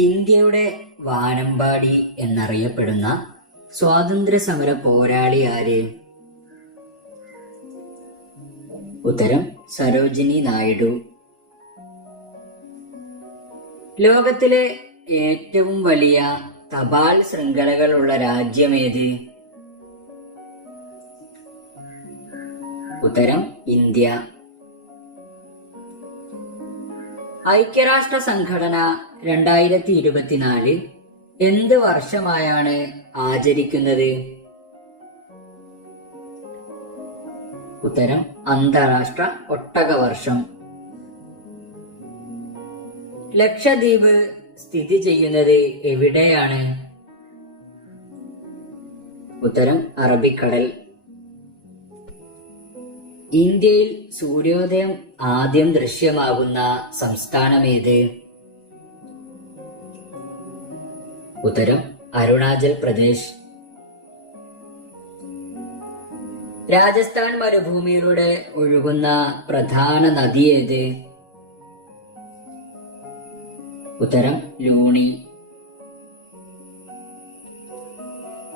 ഇന്ത്യയുടെ വാനമ്പാടി എന്നറിയപ്പെടുന്ന സ്വാതന്ത്ര്യ സമര പോരാളി ആര്? ഉത്തരം സരോജിനി നായിഡു. ലോകത്തിലെ ഏറ്റവും വലിയ തപാൽ ശൃംഖലകളുള്ള രാജ്യമേത്? ഉത്തരം ഇന്ത്യ. ഐക്യരാഷ്ട്ര സംഘടന 2024 എന്ത് വർഷമായാണ് ആചരിക്കുന്നത്? ഉത്തരം അന്താരാഷ്ട്ര ഒട്ടകവർഷം. ലക്ഷദ്വീപ് സ്ഥിതി ചെയ്യുന്നത് എവിടെയാണ്? ഉത്തരം അറബിക്കടൽ. ഇന്ത്യയിൽ സൂര്യോദയം ആദ്യം ദൃശ്യമാകുന്ന സംസ്ഥാനമേത്? ഉത്തരം അരുണാചൽ പ്രദേശ്. രാജസ്ഥാൻ മരുഭൂമിയിലൂടെ ഒഴുകുന്ന പ്രധാന നദി ഏത്? ഉത്തരം ലൂണി.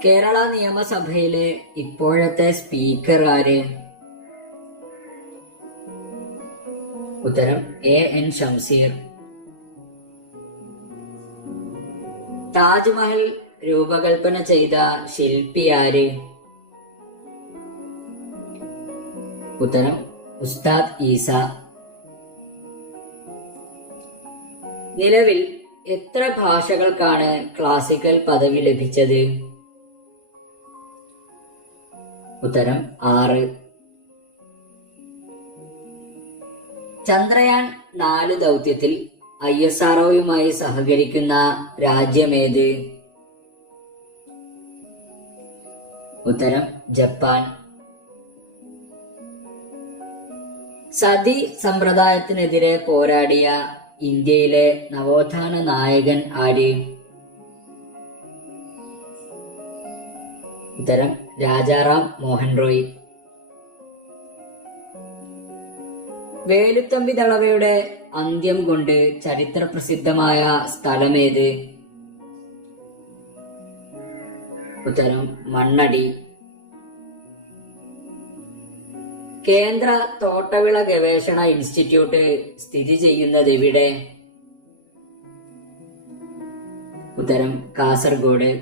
കേരള നിയമസഭയിലെ ഇപ്പോഴത്തെ സ്പീക്കർ ആര്? ഉത്തരം A.N. ഷംസീർ. താജ്മഹൽ രൂപകൽപ്പന ചെയ്ത ശില്പി ആര്? ഉത്തരം ഉസ്താദ് ഈസ. നിലവിൽ എത്ര ഭാഷകൾക്കാണ് ക്ലാസിക്കൽ പദവി ലഭിച്ചത്? ഉത്തരം 6. ചന്ദ്രയാൻ 4 ദൗത്യത്തിൽ ISROയുമായി സഹകരിക്കുന്ന രാജ്യമേത്? ഉത്തരം ജപ്പാൻ. സതി സമ്പ്രദായത്തിനെതിരെ പോരാടിയ ഇന്ത്യയിലെ നവോത്ഥാന നായകൻ ആര്? ഉത്തരം രാജാറാം മോഹൻ റോയ്. വേലുത്തമ്പി ദളവയുടെ അന്ത്യം കൊണ്ട് ചരിത്ര പ്രസിദ്ധമായ സ്ഥലമേത്? ഉത്തരം മണ്ണടി. കേന്ദ്ര തോട്ടവിള ഗവേഷണ ഇൻസ്റ്റിറ്റ്യൂട്ട് സ്ഥിതി ചെയ്യുന്നത് എവിടെ? ഉത്തരം കാസർഗോഡ്.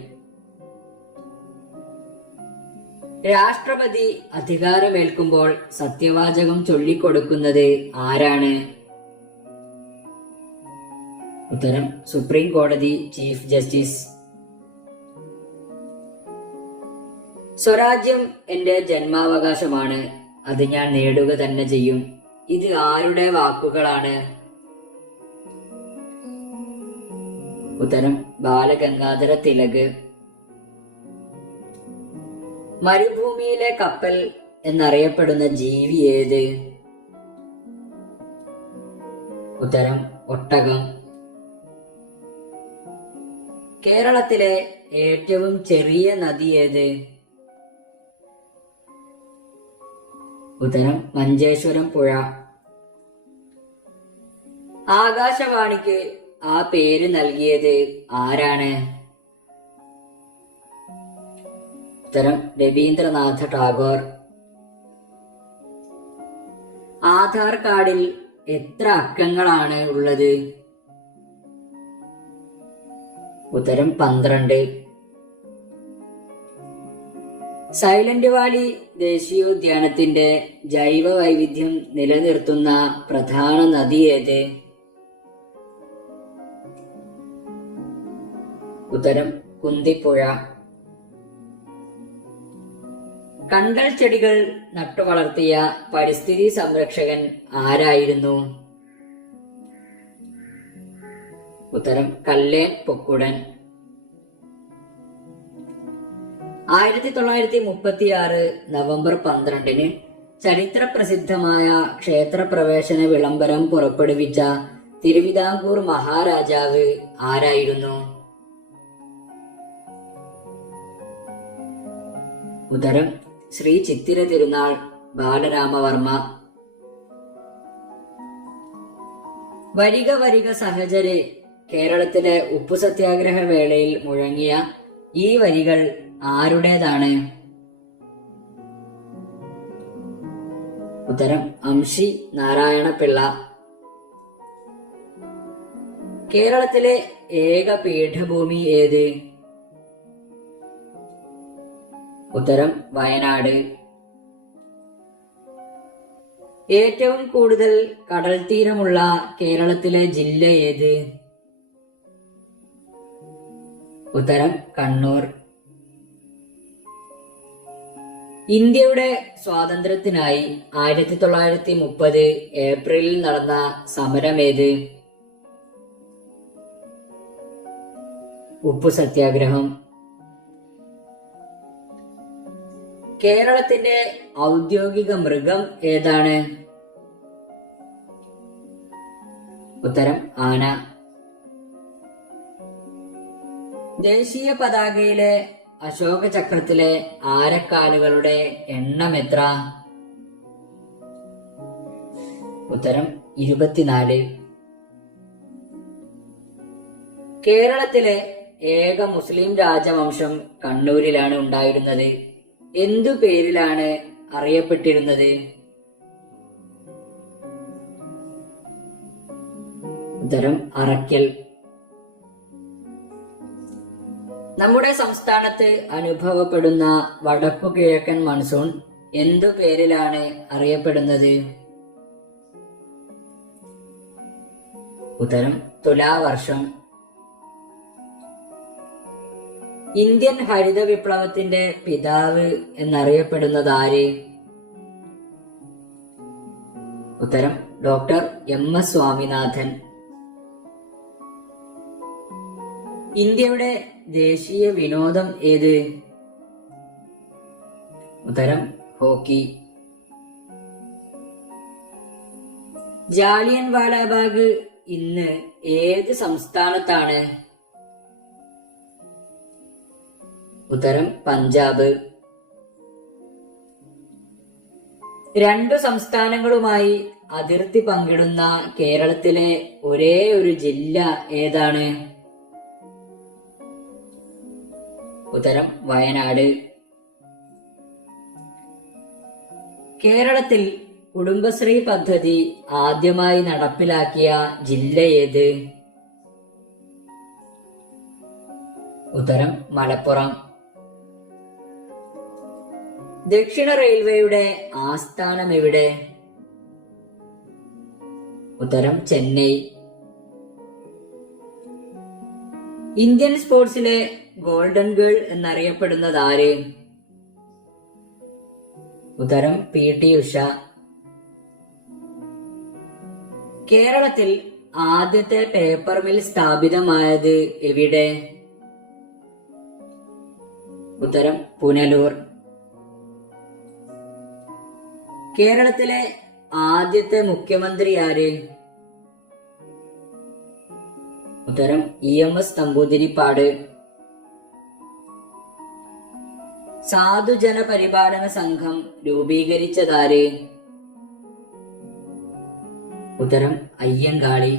രാഷ്ട്രപതി അധികാരമേൽക്കുമ്പോൾ സത്യവാചകം ചൊല്ലിക്കൊടുക്കുന്നത് ആരാണ്? ഉത്തരം സുപ്രീം കോടതി ചീഫ് ജസ്റ്റിസ്. സ്വരാജ്യം എന്റെ ജന്മാവകാശമാണ്, അത് ഞാൻ നേടുക തന്നെ ചെയ്യും. ഇത് ആരുടെ വാക്കുകളാണ്? ഉത്തരം ബാലഗംഗാധര തിലക്. മരുഭൂമിയിലെ കപ്പൽ എന്നറിയപ്പെടുന്ന ജീവി ഏത്? ഉത്തരം ഒട്ടകം. കേരളത്തിലെ ഏറ്റവും ചെറിയ നദി ഏത്? ഉത്തരം മഞ്ചേശ്വരം പുഴ. ആകാശവാണിക്ക് ആ പേര് നൽകിയത് ആരാണ്? ഉത്തരം രവീന്ദ്രനാഥ ടാഗോർ. ആധാർ കാർഡിൽ എത്ര അക്കങ്ങളാണ് ഉള്ളത്? ഉത്തരം 12. സൈലന്റ് വാലി ദേശീയോദ്യാനത്തിന്റെ ജൈവ വൈവിധ്യം നിലനിർത്തുന്ന പ്രധാന നദി ഏത്? ഉത്തരം കുന്തിപ്പുഴ. കണ്ടൽ ചെടികൾ നട്ടുവളർത്തിയ പരിസ്ഥിതി സംരക്ഷകൻ ആരായിരുന്നു? ഉത്തരം കല്ലേൻ പൊക്കുടൻ. 1936 നവംബർ 12 ചരിത്ര പ്രസിദ്ധമായ ക്ഷേത്രപ്രവേശന വിളംബരം പുറപ്പെടുവിച്ച തിരുവിതാംകൂർ മഹാരാജാവ് ആരായിരുന്നു? ഉത്തരം ശ്രീ ചിത്തിര തിരുനാൾ ബാലരാമവർമ്മ. വരിക വരിക സഹചരെ, കേരളത്തിലെ ഉപ്പു സത്യാഗ്രഹ വേളയിൽ മുഴങ്ങിയ ഈ വരികൾ ആരുടേതാണ്? ഉത്തരം അംഷി നാരായണപിള്ള. കേരളത്തിലെ ഏക പീഠഭൂമി ഏത്? ഉത്തരം വയനാട്. ഏറ്റവും കൂടുതൽ കടൽ തീരമുള്ള കേരളത്തിലെ ജില്ല ഏത്? ഉത്തരം കണ്ണൂർ. ഇന്ത്യയുടെ സ്വാതന്ത്ര്യത്തിനായി 1930 ഏപ്രിലിൽ നടന്ന സമരമേത്? ഉപ്പു സത്യാഗ്രഹം. കേരളത്തിന്റെ ഔദ്യോഗിക മൃഗം ഏതാണ്? ഉത്തരം ആന. ദേശീയ പതാകയിലെ അശോക ചക്രത്തിലെ ആരക്കാലുകളുടെ എണ്ണം എത്ര? ഉത്തരം 24. കേരളത്തിലെ ഏക മുസ്ലിം രാജവംശം കണ്ണൂരിലാണ് ഉണ്ടായിരുന്നത്. എന്തു പേരിലാണ് അറിയപ്പെട്ടിരുന്നത്? ഉത്തരം അറയ്ക്കൽ. നമ്മുടെ സംസ്ഥാനത്ത് അനുഭവപ്പെടുന്ന വടക്കു കിഴക്കൻ മൺസൂൺ എന്തു പേരിലാണ് അറിയപ്പെടുന്നത്? ഉത്തരം തുലാവർഷം. ഇന്ത്യൻ ഹരിത വിപ്ലവത്തിന്റെ പിതാവ് എന്നറിയപ്പെടുന്നത് ആര്? ഉത്തരം ഡോക്ടർ MS സ്വാമിനാഥൻ. ഇന്ത്യയുടെ ദേശീയ വിനോദം ഏത്? ഉത്തരം ഹോക്കി. ജാലിയൻ വാലാബാഗ് ഇന്ന് ഏത് സംസ്ഥാനത്താണ്? ഉത്തരം പഞ്ചാബ്. 2 സംസ്ഥാനങ്ങളുമായി അതിർത്തി പങ്കിടുന്ന കേരളത്തിലെ ഒരേ ഒരു ജില്ല ഏതാണ്? ഉത്തരം വയനാട്. കേരളത്തിൽ കുടുംബശ്രീ പദ്ധതി ആദ്യമായി നടപ്പിലാക്കിയ ജില്ല ഏത്? ഉത്തരം മലപ്പുറം. ദക്ഷിണ റെയിൽവേയുടെ ആസ്ഥാനം എവിടെ? ഉത്തരം ചെന്നൈ. ഇന്ത്യൻ സ്പോർട്സിലെ ഗോൾഡൻ ഗേൾ എന്നറിയപ്പെടുന്നത് ആര്? ഉത്തരം PT ഉഷ. കേരളത്തിൽ ആദ്യത്തെ പേപ്പർ മിൽ സ്ഥാപിതമായത് എവിടെ? ഉത്തരം പുനലൂർ. കേരളത്തിലെ ആദ്യത്തെ മുഖ്യമന്ത്രി ആര്? ഉത്തരം EMS നമ്പൂതിരിപ്പാട്. സാധുജന പരിപാലന സംഘം രൂപീകരിച്ചതാര്? ഉത്തരം അയ്യങ്കാളി.